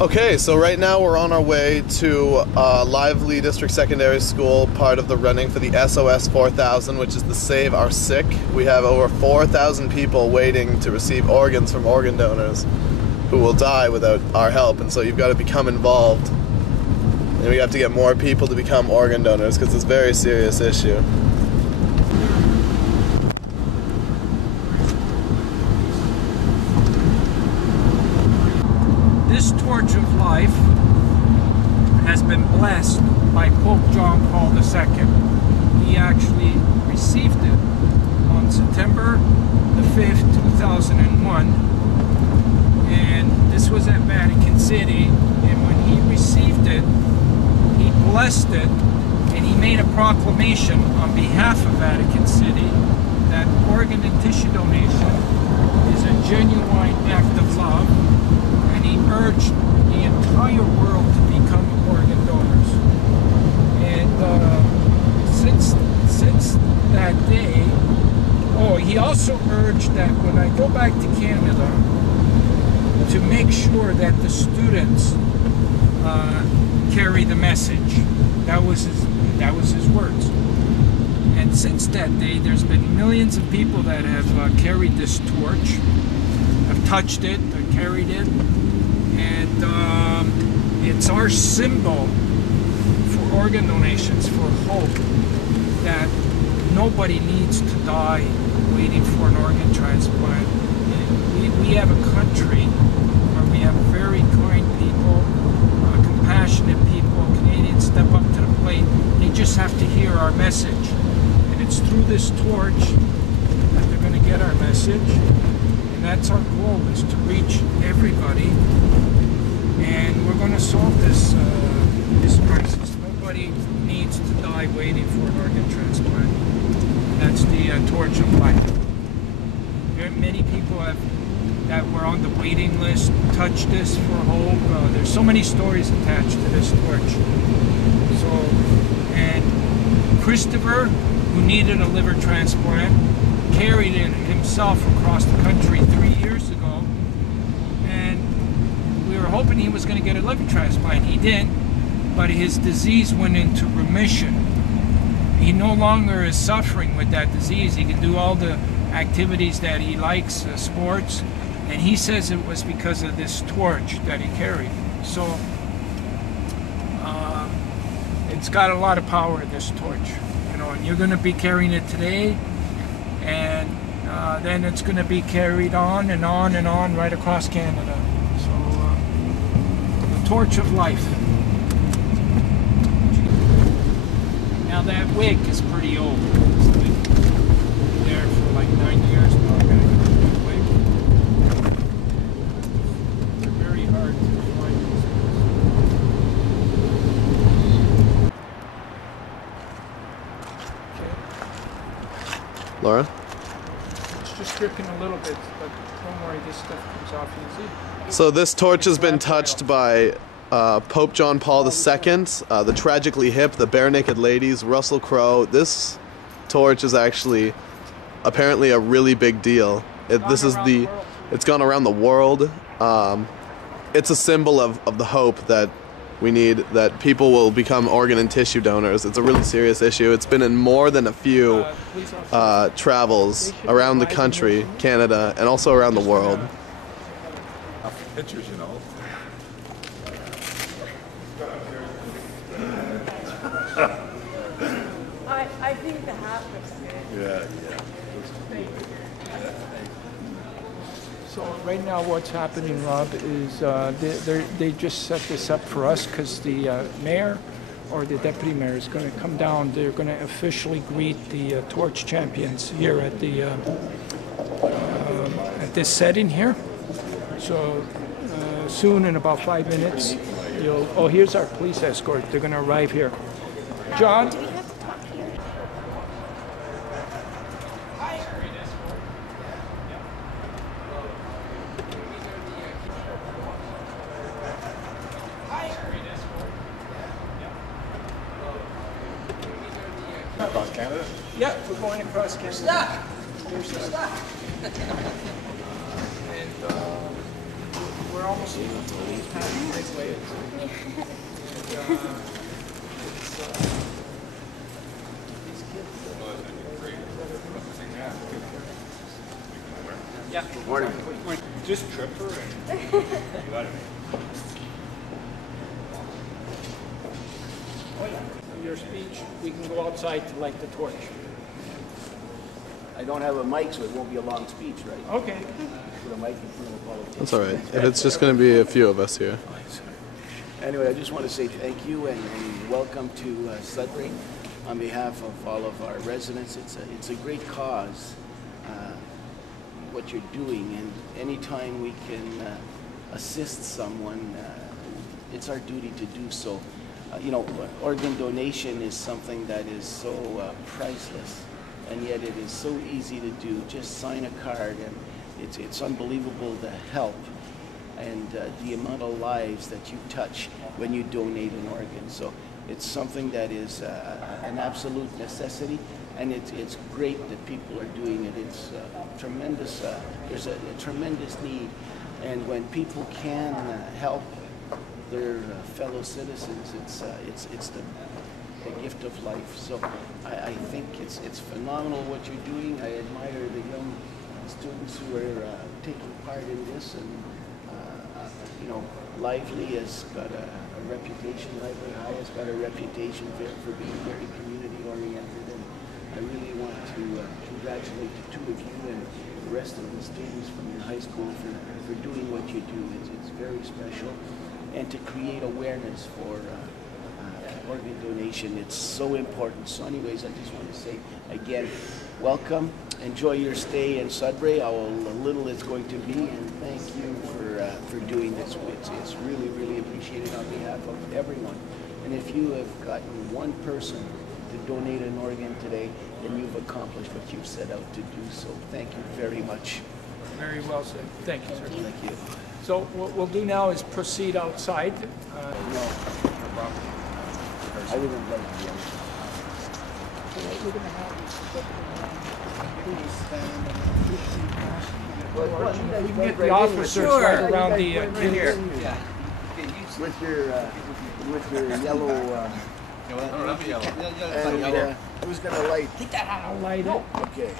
Okay, so right now we're on our way to Lively District Secondary School, part of the running for the SOS4000, which is the Save Our Sick. We have over 4,000 people waiting to receive organs from organ donors who will die without our help, and so you've got to become involved. And we have to get more people to become organ donors because it's a very serious issue. This torch of life has been blessed by Pope John Paul II. He actually received it on September the 5th, 2001. And this was at Vatican City. And when he received it, he blessed it, and he made a proclamation on behalf of Vatican City that organ and tissue donation is a genuine act of love. He urged the entire world to become organ donors, and since that day, he also urged that when I go back to Canada, to make sure that the students carry the message. That was his words. And since that day, there's been millions of people that have carried this torch, have touched it, carried it. And it's our symbol for organ donations, for hope, that nobody needs to die waiting for an organ transplant. And we have a country where we have very kind people, compassionate people. Canadians step up to the plate. They just have to hear our message. And it's through this torch that they're going to get our message. And that's our goal, is to reach everybody. And we're going to solve this crisis. Nobody needs to die waiting for an organ transplant. That's the torch of life. Many people that were on the waiting list touched this for hope. There's so many stories attached to this torch. And Christopher, who needed a liver transplant, carried it himself across the country 3 years ago. We were hoping he was going to get a liver transplant. He didn't, but his disease went into remission. He no longer is suffering with that disease. He can do all the activities that he likes, sports, and he says it was because of this torch that he carried. So it's got a lot of power, this torch, and you're going to be carrying it today, and then it's going to be carried on and on and on right across Canada. Torch of life. Now that wig is pretty old. It's been there for like 9 years now. I'm gonna get that wig. They're very hard to find these days. Okay. Laura? It's just dripping a little bit, but don't worry, this stuff comes off easy. So this torch has been touched by Pope John Paul II, the Tragically Hip, the Bare Naked Ladies, Russell Crowe. This torch is actually apparently a really big deal. It's gone around the world. It's a symbol of the hope that we need, that people will become organ and tissue donors. It's a really serious issue. It's been in more than a few travels around the country, Canada, and also around the world. Pictures, I think the hat looks good. Yeah. So right now what's happening, Rob, is they just set this up for us because the mayor or the deputy mayor is going to come down. They're going to officially greet the torch champions here at the at this setting here. So soon, in about 5 minutes, here's our police escort. They're going to arrive here. John? Do we have to talk here? Across Canada? Yeah, we're going across Canada. Stop! Stop! And we're we're almost yeah. Morning. Just trip her and you got it. Your speech, we can go outside to light the torch. I don't have a mic, so it won't be a long speech, right? Okay. Put a mic in front of the politicians. That's all right. If it's just going to be a few of us here. Anyway, I just want to say thank you and welcome to Sudbury on behalf of all of our residents. It's a great cause, what you're doing, and anytime we can assist someone, it's our duty to do so. You know, organ donation is something that is so priceless, and yet it is so easy to do. Just sign a card, and it's unbelievable the help and the amount of lives that you touch when you donate an organ. So it's something that is an absolute necessity, and it's great that people are doing it. It's tremendous. There's a tremendous need, and when people can help their fellow citizens, it's the gift of life. So I think it's phenomenal what you're doing. I admire the young students who are taking part in this, and you know, Lively has got a reputation. Lively High has got a reputation for being very community oriented, and I really want to congratulate the two of you and the rest of the students from your high school for doing what you do. It's very special. And to create awareness for organ donation. It's so important. So anyways, I just want to say again, welcome. Enjoy your stay in Sudbury, how little it's going to be, and thank you for doing this. It's really, really appreciated on behalf of everyone. And if you have gotten one person to donate an organ today, then you've accomplished what you've set out to do. So thank you very much. Very well said. Thank you, sir. Thank you. So what we'll do now is proceed outside. No. I wouldn't like to be on. We can get the officers right around the kids. Yeah. With your yellow. And who's gonna light? I'll light it. Okay.